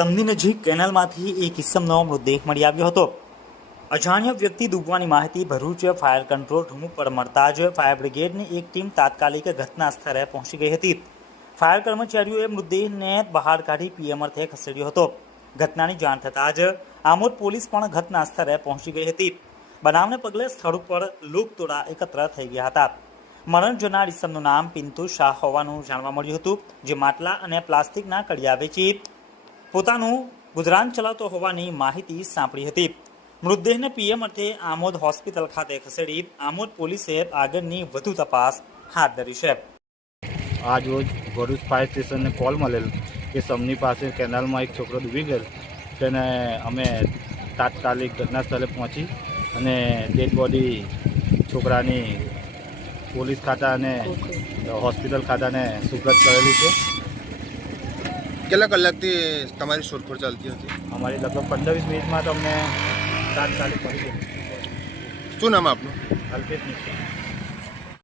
સમની નજીક કેનાલમાંથી એક ઇસમનો મૃતદેહ મળી આવ્યો હતો. અજાણ્યા વ્યક્તિ ડૂબવાની માહિતી ભરૂચ ફાયર કંટ્રોલ રૂમ પર મળતા જ ફાયર બ્રિગેડની એક ટીમ તાત્કાલિક ઘટના સ્થળે પહોંચી ગઈ હતી. ફાયર કર્મચારીઓએ મૃતદેહને બહાર કાઢી પીએમ અર્થે ખસેડ્યો હતો. ઘટનાની જાણ થતાં જ આમોદ પોલીસ પણ ઘટના સ્થળે પહોંચી ગઈ હતી. બનાવને પગલે સ્થળ ઉપર લોકતોડા એકત્ર થઈ ગયા હતા. મરણ જનાર ઇસમનું નામ પિન્તુ શાહ હોવાનું જાણવા મળ્યું હતું. જે માટલા અને પ્લાસ્ટિકના કડિયા વેચી પોતાનું ગુજરાન ચલાવતો હોવાની માહિતી સાંપડી હતી. મૃતદેહને પીએમ અર્થે આમોદ હોસ્પિટલ ખાતે ખસેડી આમોદ પોલીસે આગળની વધુ તપાસ હાથ ધરી છે. આજ રોજ ભરૂચ ફાયર સ્ટેશનને કોલ મળેલ કે સમની પાસે કેનાલમાં એક છોકરો ડૂબી ગયેલ તેને અમે તાત્કાલિક ઘટના સ્થળે પહોંચી અને ડેડ બોડી છોકરાની પોલીસ ખાતા અને હોસ્પિટલ ખાતાને સુપ્રત કરેલી છે. કેટલા કલાકથી તમારી શોધખોળ ચાલતી હતી? અમારી લગભગ પંદર વીસ મિનિટમાં તો અમને તાત્કાલિક પડી ગઈ. શું નામ આપનું? અલ્પેશ મિસ્ત્રી.